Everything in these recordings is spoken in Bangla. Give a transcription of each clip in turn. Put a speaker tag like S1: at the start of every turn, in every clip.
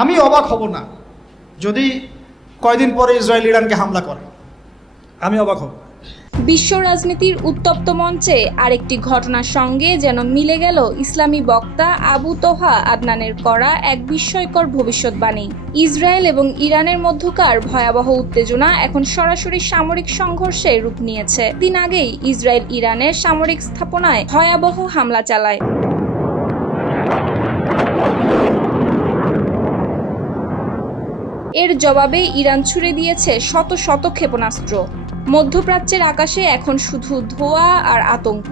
S1: আমি অবাক হব না যদি কয়দিন পরে ইসরায়েল ইরানকে হামলা করে। আমি অবাক হব।
S2: বিশ্ব রাজনীতির উত্তপ্ত মঞ্চে আরেকটি ঘটনার সঙ্গে যেন মিলে গেল ইসলামী বক্তা আবু তোহা আদনানের করা এক বিস্ময়কর ভবিষ্যৎবাণী। ইসরায়েল এবং ইরানের মধ্যকার ভয়াবহ উত্তেজনা এখন সরাসরি সামরিক সংঘর্ষে রূপ নিয়েছে। দিন আগেই ইসরায়েল ইরানের সামরিক স্থাপনায় ভয়াবহ হামলা চালায়। এর জবাবে ইরান ছুড়ে দিয়েছে শত শত ক্ষেপণাস্ত্র। মধ্যপ্রাচ্যের আকাশে এখন শুধু ধোয়া আর আতঙ্ক।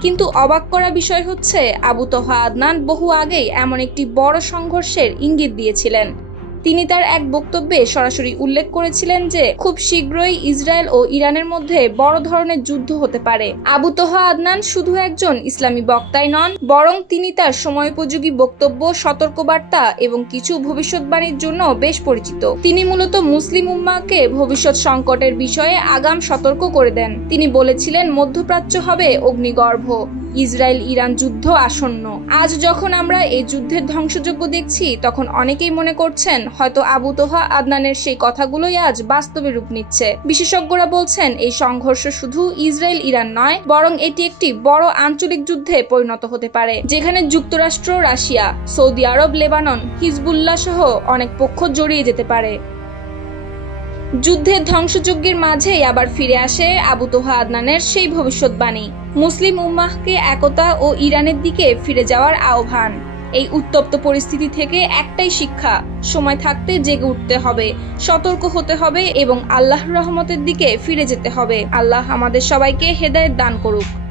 S2: কিন্তু অবাক করা বিষয় হচ্ছে, আবু তোহা আদনান বহু আগেই এমন একটি বড় সংঘর্ষের ইঙ্গিত দিয়েছিলেন। তিনি তার এক বক্তব্যে সরাসরি উল্লেখ করেছিলেন যে, খুব শীঘ্রই ইসরায়েল ও ইরানের মধ্যে বড় ধরনের যুদ্ধ হতে পারে। আবু তোহা আদনান শুধু একজন ইসলামী বক্তাই নন, বরং তিনি তার সময়োপযোগী বক্তব্য, সতর্কবার্তা এবং কিছু ভবিষ্যৎবাণীর জন্য বেশ পরিচিত। তিনি মূলত মুসলিম উম্মাকে ভবিষ্যৎ সংকটের বিষয়ে আগাম সতর্ক করে দেন। তিনি বলেছিলেন, মধ্যপ্রাচ্য হবে অগ্নিগর্ভ। ইসরায়েল ইরান যুদ্ধ আসন্ন। আজ যখন আমরা এই যুদ্ধের ধ্বংসযোগ্য দেখছি, তখন অনেকেই মনে করছেন, হয়তো আবু তোহা আদনানের সেই কথাগুলোই আজ বাস্তবে রূপ নিচ্ছে। বিশেষজ্ঞরা বলছেন, এই সংঘর্ষ শুধু ইসরায়েল ইরান নয়, বরং এটি একটি বড় আঞ্চলিক যুদ্ধে পরিণত হতে পারে, যেখানে যুক্তরাষ্ট্র, Russia, Saudi Arab, Lebanon, Hezbollah সহ অনেক পক্ষ জড়িয়ে যেতে পারে। যুদ্ধের ধ্বংসযজ্ঞের মাঝেই আবার ফিরে আসে আবু তোহা আদনানের সেই ভবিষ্যৎবাণী। মুসলিম উম্মাহকে একতা ও ইরানের দিকে ফিরে যাওয়ার আহ্বান। এই উত্তপ্ত পরিস্থিতি থেকে একটাই শিক্ষা, সময় থাকতে জেগে উঠতে হবে, সতর্ক হতে হবে এবং আল্লাহর রহমতের দিকে ফিরে যেতে হবে। আল্লাহ আমাদের সবাইকে হেদায়েত দান করুক।